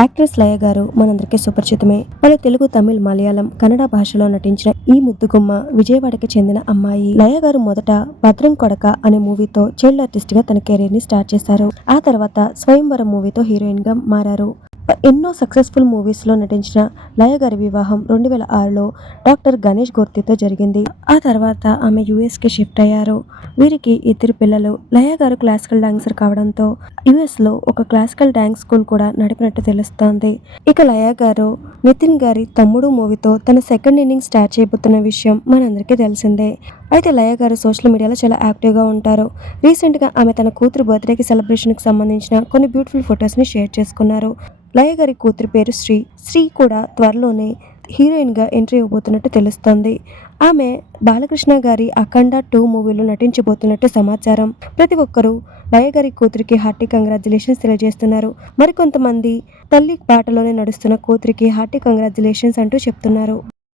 Actress లయ గారు మనందరికీ సుపరిచితమే. వాళ్ళు తెలుగు తమిళ్ మలయాళం కన్నడ భాషలో నటించిన ఈ ముద్దుగుమ్మ విజయవాడకి చెందిన అమ్మాయి. లయ గారు మొదట భద్రం కొడక అనే మూవీతో చైల్డ్ ఆర్టిస్ట్గా తన కెరీర్ని స్టార్ట్ చేశారు. ఆ తర్వాత స్వయంవరం మూవీతో హీరోయిన్గా మారారు. ఎన్నో సక్సెస్ఫుల్ మూవీస్లో నటించిన లయ గారి వివాహం రెండు వేల ఆరులో డాక్టర్ గణేష్ గోర్తితో జరిగింది. ఆ తర్వాత ఆమె యుఎస్కి షిఫ్ట్ అయ్యారు. వీరికి ఇద్దరు పిల్లలు. లయ గారు క్లాసికల్ డాన్సర్ కావడంతో యుఎస్లో ఒక క్లాసికల్ డాన్స్ స్కూల్ కూడా నడిపినట్టు తెలుస్తోంది. ఇక లయ గారు నితిన్ గారి తమ్ముడు మూవీతో తన సెకండ్ ఇన్నింగ్ స్టార్ట్ చేయబోతున్న విషయం మనందరికీ తెలిసిందే. అయితే లయ గారు సోషల్ మీడియాలో చాలా యాక్టివ్గా ఉంటారు. రీసెంట్గా ఆమె తన కూతురు బర్త్డేకి సెలబ్రేషన్కి సంబంధించిన కొన్ని బ్యూటిఫుల్ ఫొటోస్ని షేర్ చేసుకున్నారు. లయ గారి కూతురి పేరు శ్రీ. శ్రీ కూడా త్వరలోనే హీరోయిన్గా ఎంట్రీ ఇవ్వబోతున్నట్టు తెలుస్తోంది. ఆమె బాలకృష్ణ గారి అఖండ టూ మూవీలో నటించబోతున్నట్టు సమాచారం. ప్రతి ఒక్కరూ లయ గారి కూతురికి హార్టీ కంగ్రాచులేషన్స్ తెలియజేస్తున్నారు. మరికొంతమంది తల్లి బాటలోనే నడుస్తున్న కూతురికి హార్టీ కంగ్రాచులేషన్స్ అంటూ చెప్తున్నారు.